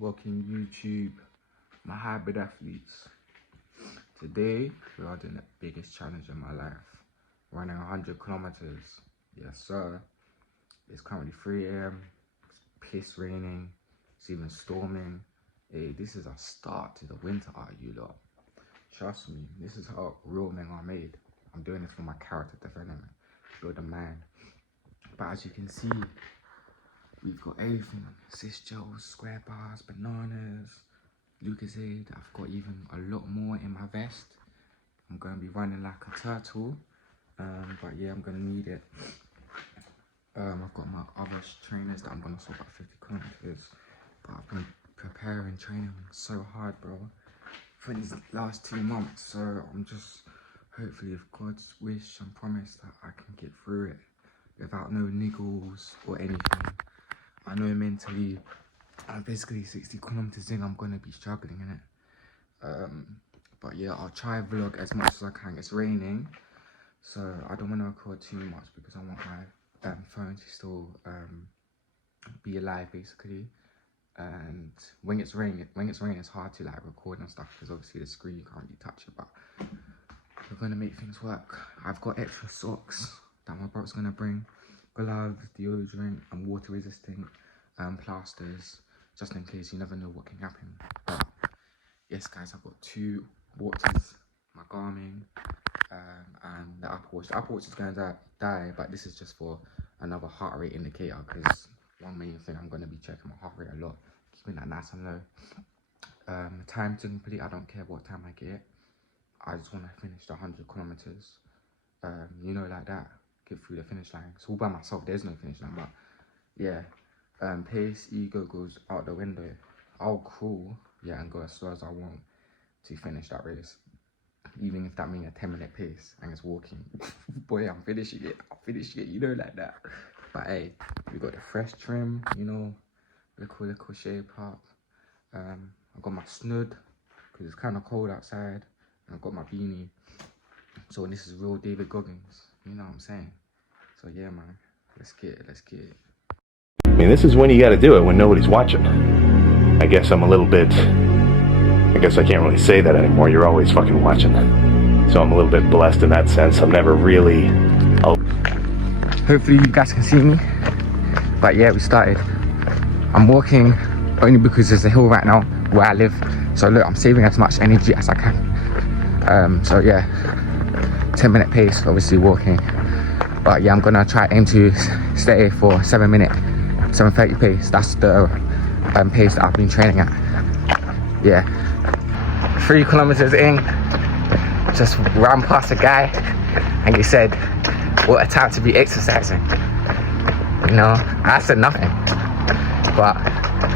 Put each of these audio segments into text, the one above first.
Welcome YouTube, my hybrid athletes. Today we are doing the biggest challenge in my life, running 100 kilometers. Yes sir. It's currently 3 AM, it's piss raining, it's even storming. Hey, this is a start to the winter, are you lot? Trust me, this is how real men are made. I'm doing this for my character development, build a man. But as you can see, we've got everything, cyst gels, square bars, bananas, Lucozade. I've got even a lot more in my vest. I'm going to be running like a turtle, but yeah, I'm going to need it. I've got my other trainers that I'm going to swap about 50 kilometers, but I've been preparing, training so hard, bro, for these last 2 months. So I'm just, hopefully with God's wish and promise, that I can get through it without no niggles or anything. I know mentally, I'm basically 60 kilometers in, I'm going to be struggling in it. But yeah, I'll try vlog as much as I can. It's raining, so I don't want to record too much because I want my phone to still be alive basically. And when it's raining, it's hard to like record and stuff because obviously the screen you can't really touch it. But we're going to make things work. I've got extra socks that my bro's going to bring, gloves, deodorant, and water resistant plasters, just in case. You never know what can happen. But yes guys, I've got 2 watches, my Garmin, and the Apple Watch. The Apple Watch is going to die, but this is just for another heart rate indicator, because one main thing, I'm going to be checking my heart rate a lot, keeping that nice and low. Time to complete, I don't care what time I get, I just want to finish the 100 kilometers, you know, like that, get through the finish line. It's all by myself, there's no finish line. But yeah, pace, ego goes out the window. I'll crawl, yeah, and go as slow as I want to finish that race, even if that means a 10-minute pace and it's walking. Boy, I'm finishing it, you know, like that. But hey, we got the fresh trim, you know, little shape up. I got my snood because it's kind of cold outside, and I got my beanie. So this is real David Goggins, you know what I'm saying? So yeah, man, let's get it. I mean, this is when you got to do it, when nobody's watching. I guess I'm a little bit, I guess I can't really say that anymore. You're always fucking watching. So I'm a little bit blessed in that sense. I'm never really... Hopefully you guys can see me. But yeah, we started. I'm walking only because there's a hill right now where I live. So look, I'm saving as much energy as I can. So yeah, 10-minute pace, obviously walking. But yeah, I'm gonna try aim to stay for 7-minute, 7:30 pace. That's the pace that I've been training at. Yeah, 3 kilometers in, just ran past a guy and he said, what a time to be exercising. You know, I said nothing. But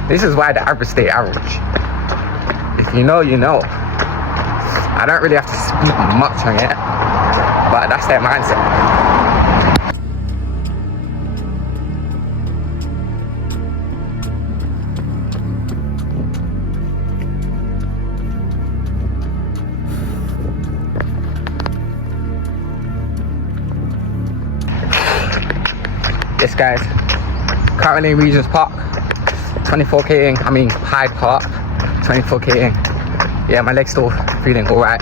this is why the average stay average. If you know, you know. I don't really have to speak much on it, but that's their mindset. Yes guys, currently in Regent's Park, 24k in, I mean Hyde Park, 24k in. Yeah, my leg's still feeling alright.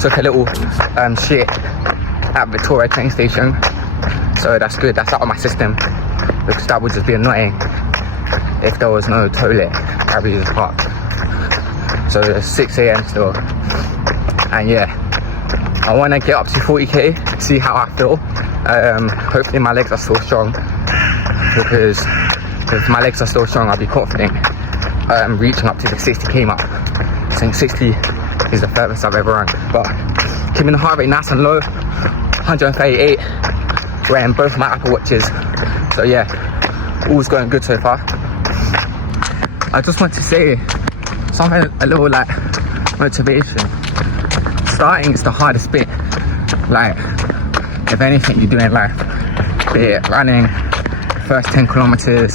Took a little shit at Victoria train station, so that's good, that's out of my system, because that would just be annoying if there was no toilet at Regent's Park. So it's 6 AM still, and yeah, I want to get up to 40k, see how I feel. Hopefully my legs are still strong, because if my legs are still strong, I'll be confident reaching up to the 60k mark. I think 60 is the furthest I've ever run. But keeping the heart rate nice and low, 138, wearing both my Apple Watches. So yeah, all's going good so far. I just want to say something, a little like motivation. Starting is the hardest bit. Like, if anything you do in life, be it running, first 10 kilometers,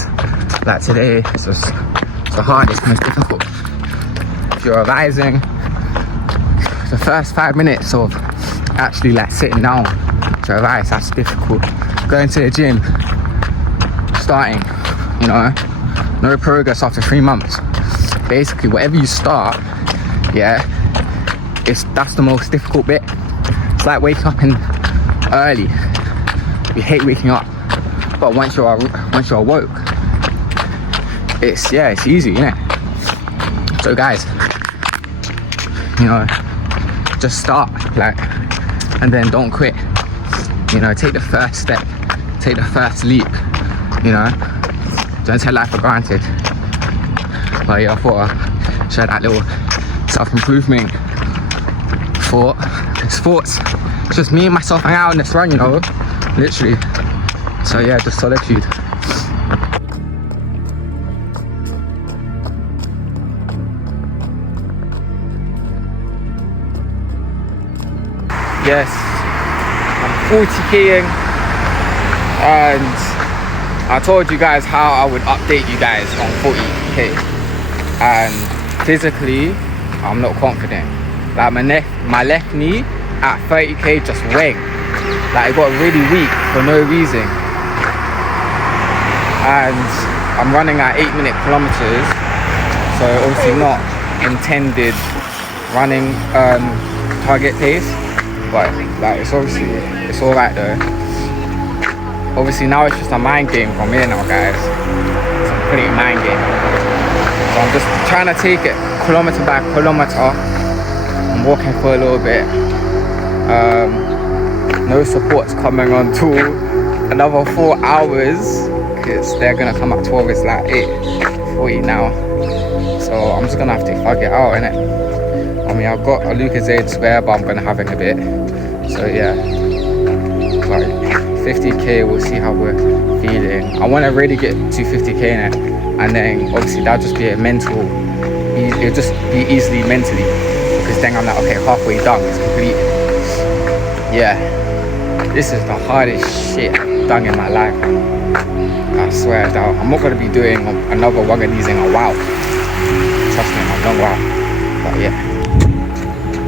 like today, it's the hardest, most difficult. If you're revising, the first 5 minutes of actually like sitting down to revise, that's difficult. Going to the gym, starting, you know, no progress after 3 months. Basically, whatever you start, yeah, that's the most difficult bit. It's like waking up early. You hate waking up, but once you're awoke, it's easy, innit? So guys, you know, just start, like, and then don't quit. You know, take the first step, take the first leap. You know, don't take life for granted. But yeah, I thought I'd share that little self-improvement thoughts. It's just me and myself hang out on this run, you know, literally. So yeah, just solitude. Yes, I'm 40k'ing, and I told you guys how I would update you guys on 40k, and physically I'm not confident. Like my left knee at 30k just went, like it got really weak for no reason, and I'm running at 8-minute kilometers, so obviously not intended running target pace. But like it's alright though. Obviously now it's just a mind game from here now, guys. It's a complete mind game. So I'm just trying to take it kilometer by kilometer. I'm walking for a little bit. No support's coming on till another 4 hours, because they're gonna come at 12. It's like 8:40 now. So I'm just gonna have to figure it out, innit? I mean, I've got a Lucozade spare, but I'm gonna have it in a bit. So yeah, like 50k, we'll see how we're feeling. I want to really get to 50k in it, and then obviously that'll just be a mental. It'll just be easily mentally, because then I'm like, okay, halfway done, it's complete. Yeah, this is the hardest shit I've done in my life. I swear that I'm not gonna be doing another one of these in a while. Trust me, a long while. But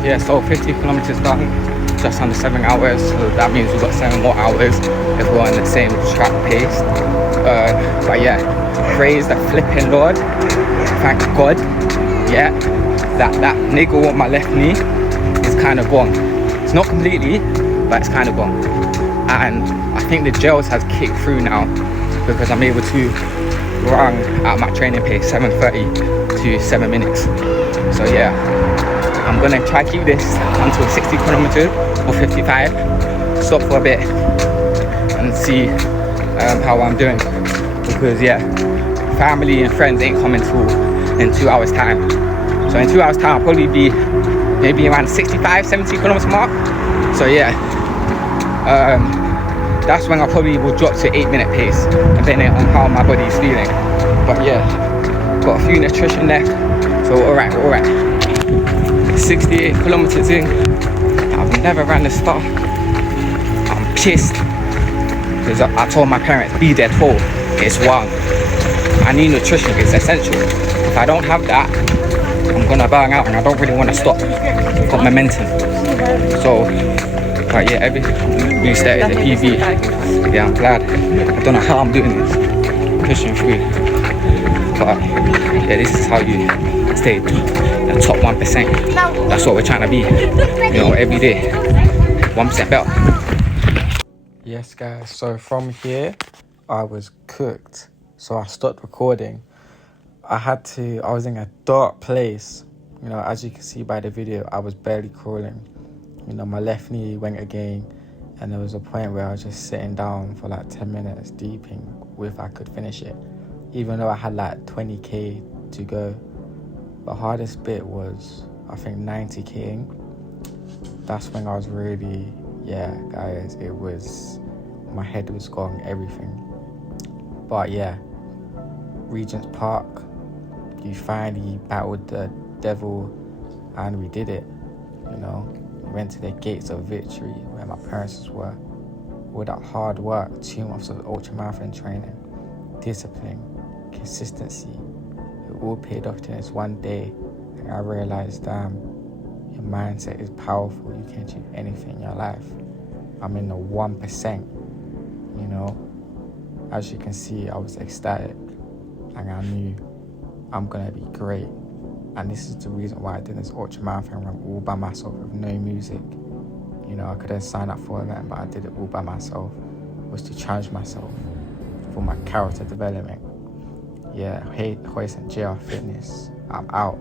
yeah, so 50 kilometers done, just under 7 hours, so that means we've got 7 more hours if we're on the same track pace. But yeah, praise the flipping Lord, thank God. Yeah, that niggle on my left knee is kind of gone. It's not completely, but it's kind of gone. And I think the gels has kicked through now, because I'm able to run at my training pace, 7:30 to 7 minutes. So yeah, I'm gonna try to keep this until 60 kilometers or 55, stop for a bit and see how I'm doing, because yeah, family and friends ain't coming till in 2 hours time. So in 2 hours time I'll probably be maybe around 65-70 kilometers mark. So yeah, that's when I probably will drop to 8-minute pace, depending on how my body is feeling. But yeah, got a few nutrition left, so alright. 68 kilometers in, I've never ran this far. I'm pissed, because I told my parents, be there 12, it's 1. I need nutrition, it's essential. If I don't have that, I'm gonna burn out, and I don't really want to stop. I've got momentum. So, but yeah, everything restarted the PV. Yeah, I'm glad. I don't know how I'm doing this, pushing through. But yeah, this is how you stay the top 1%. That's what we're trying to be, you know, every day, 1% better. Yes guys, so from here I was cooked, so I stopped recording. I was in a dark place, you know, as you can see by the video. I was barely crawling, you know, my left knee went again, and there was a point where I was just sitting down for like 10 minutes deeping if I could finish it, even though I had like 20k to go. The hardest bit was, I think, 90k'ing. That's when I was really, yeah guys, it was, my head was gone, everything. But yeah, Regent's Park, you finally battled the devil, and we did it, you know. We went to the gates of victory where my parents were. All that hard work, 2 months of ultramarathon training, discipline, consistency, it all paid off in this one day. And I realized, damn, your mindset is powerful. You can achieve anything in your life. I'm in the 1%, you know. As you can see, I was ecstatic. and I knew I'm gonna be great. And this is the reason why I did this ultra marathon run all by myself with no music. You know, I could have signed up for an event, but I did it all by myself. It was to challenge myself for my character development. Yeah, hey, Hoisanjrfitness. I'm out.